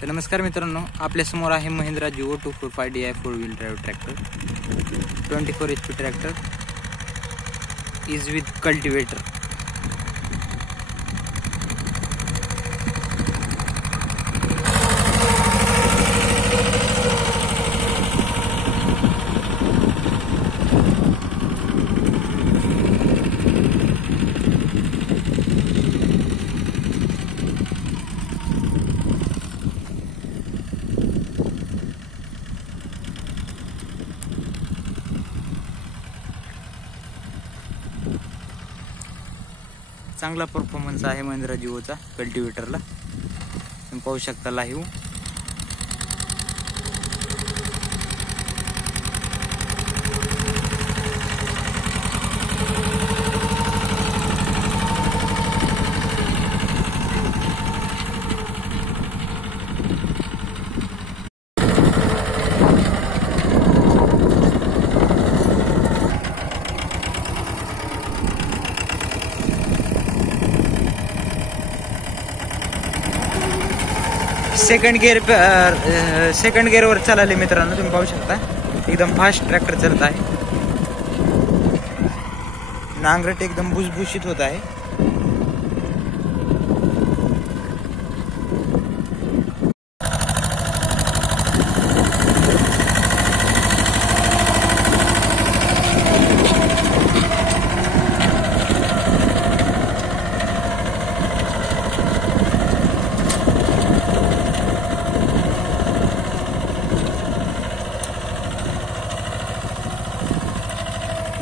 तर नमस्कार मित्रांनो, आपल्या समोर आहे Mahindra Jio 245DI 4-wheel drive tractor. 24 HP tractor is with cultivator. चांगला परफॉर्मन्स आहे महिंद्रा जिओचा कल्टिवेटरला. तुम्ही पाहू शकता लाईव्ह. सेकंड गिअरवर चालले मित्रांनो, तुम्ही पाहू शकता एकदम फास्ट ट्रॅक्टर चालत आहे. नांगरट एकदम भुसभुशीत होत आहे.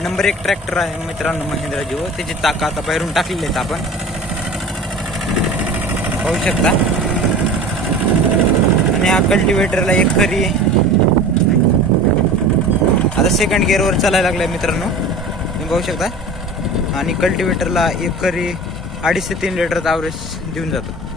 नंबर 1 ट्रॅक्टर आहे मित्रांनो महिंद्रा जिओ. त्याची चाकं आता बाहेरून टाकलेली आहेत आपण पाहू शकता. आणि हा कल्टिवेटरला एक खरी आता सेकंड गिअरवर चालायला लागलाय मित्रांनो, तुम्ही पाहू शकता. आणि कल्टिवेटरला एक खरी 2.5 ते 3 लिटरचा ॲव्हरेज देऊन जातो.